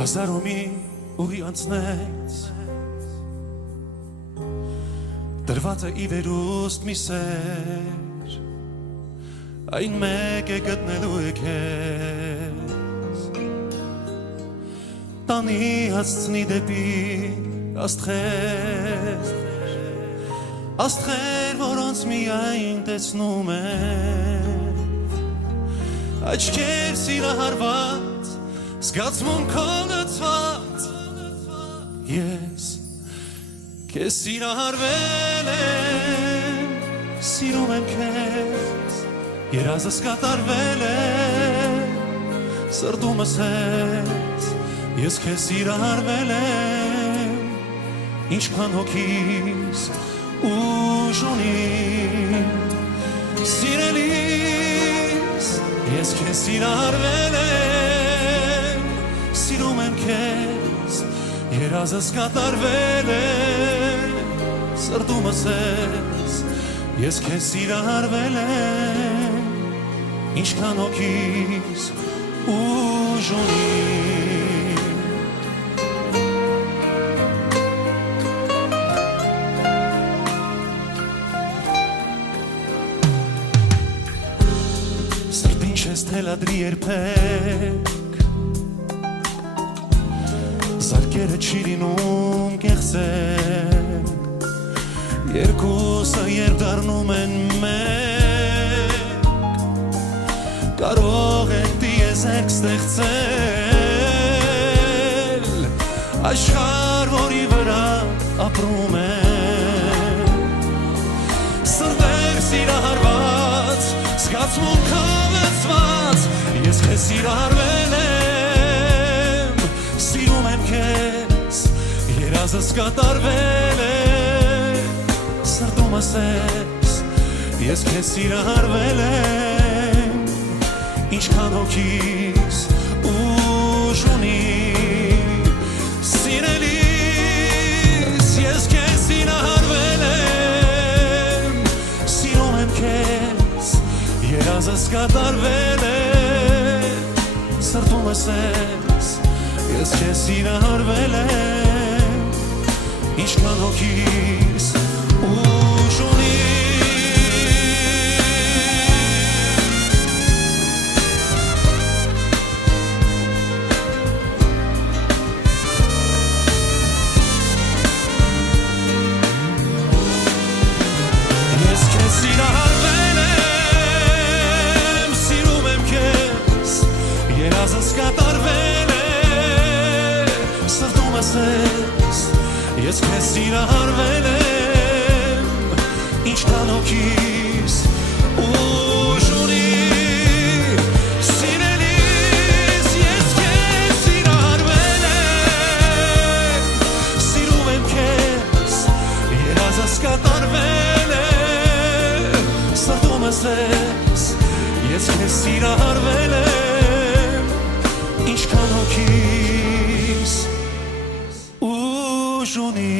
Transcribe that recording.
Հազարոմի ուղի անցնեց Դրված է ի վերուստ մի սեր Այն մեկ է գտնելու է քեզ Տանի հասցնի դեպի աստղեր Աստղեր, որոնց միայն տեսնում է Աչքեր սիրահարված Զգացմունքով լցված Ես Քեզ սիրահարվել եմ Սիրում եմ քեզ Երազս կատարվել է Սրտումս ես Ես քեզ սիրահարվել եմ Ինչքան հոգիս ուժ ունի Սիրելիս Ես քեզ սիրահարվել եմ Սիրում եմ քեզ Երազս կատարվել է Սրտումս ես Ես քեզ սիրահարվել եմ Ինչքան հոգիս ուժ ունի Սրտին չես թելադրի երբեք Զարկերը չի լինում կեղծեք Երկուսը երբ դառնում են մեկ Կարող եք դիեզերք ստեղծել Աշխարհ, որի վրա ապրում են Սրտեր սիրահարված Զգացմունքով լցված Ես քեզ սիրահարվել եմ Սիրում եմ քեզ Երազս կատարվել է Սրտումս ես Ես քեզ սիրահարվել եմ Ինչքան հոգիս ուժ ունի Սիրելիս Ես քեզ սիրահարվել եմ Սիրում եմ քեզ Երազս կատարվել է Սրտումս ես Ես քեզ սիրահարվել եմ Ինչքան հոգիս ուժ ունի Ես քեզ սիրահարվել եմ Սիրում եմ քեզ Երազս կատարվել է Սրտումս ես Ես քեզ սիրահարվել եմ Ինչքան հոգիս ուժ ունի Սիրելիս Ես քեզ սիրահարվել եմ Սիրում եմ քեզ Երազս կատարվել է Սրտումս ես Ես քեզ սիրահարվել եմ Ինչքան հոգիս ուժ ունի